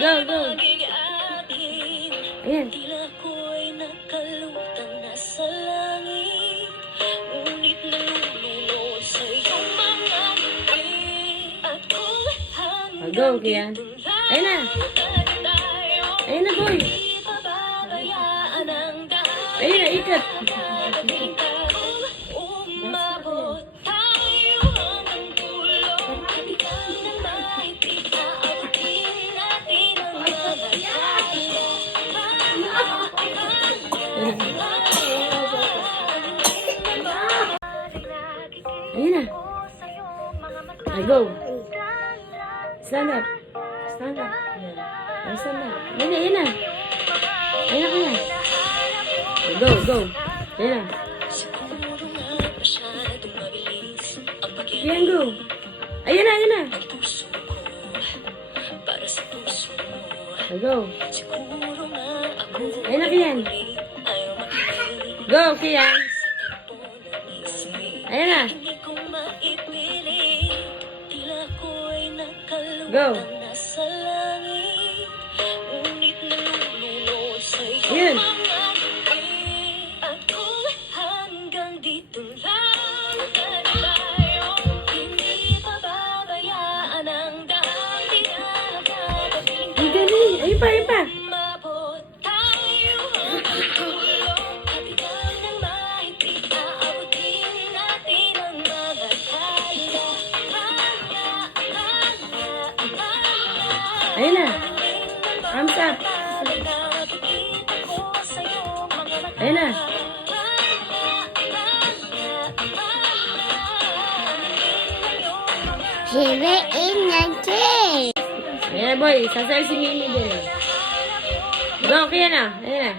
Go, go. Ayan. Tila ko'y nakalutang nasa langit, ngunit nalulunod sa iyong mga ngiti. At kung Go, Kian. Ayun na. Ayun na, boy. di pababayaan ang dahil Ayun na, ikot. umabot tayo hanggang dulo. At ikaw na maipit na abutin natin ang mga dahil. Ayun na. Ay, go. Stand up. Stand up. Ay, stand up. Ayun na, ayun na. Ayun na, kuya. Ay, go, go. Ayun na. Siguro nga masyadong mabilis ang Kian, go. Ayun na, ayun na. ang puso ko para sa puso mo. Ay, go. Siguro nga ako Ayun na, Kian. ayaw makinig Go, Kian. sa takbo ng isip. Ayun na. Hindi ko maipilit, tila ko'y Go. nakalutang nasa langit, ngunit nalulunod sa iyong Yun. mga ngiti. At kung hanggang dito lang tayo, hindi pababayaan ang daan, di na nagkakabing Ang galing. Ayun pa, ayun pa. umabot tayo hanggang dulo. At ikaw nang maipit, aabutin natin ang mga kala. Ayun na. Thumbs up. Ayun na. Hiriin ng cake. Ayan, boy. Sasal si Mimi din. Go, Kian na. Ayun na.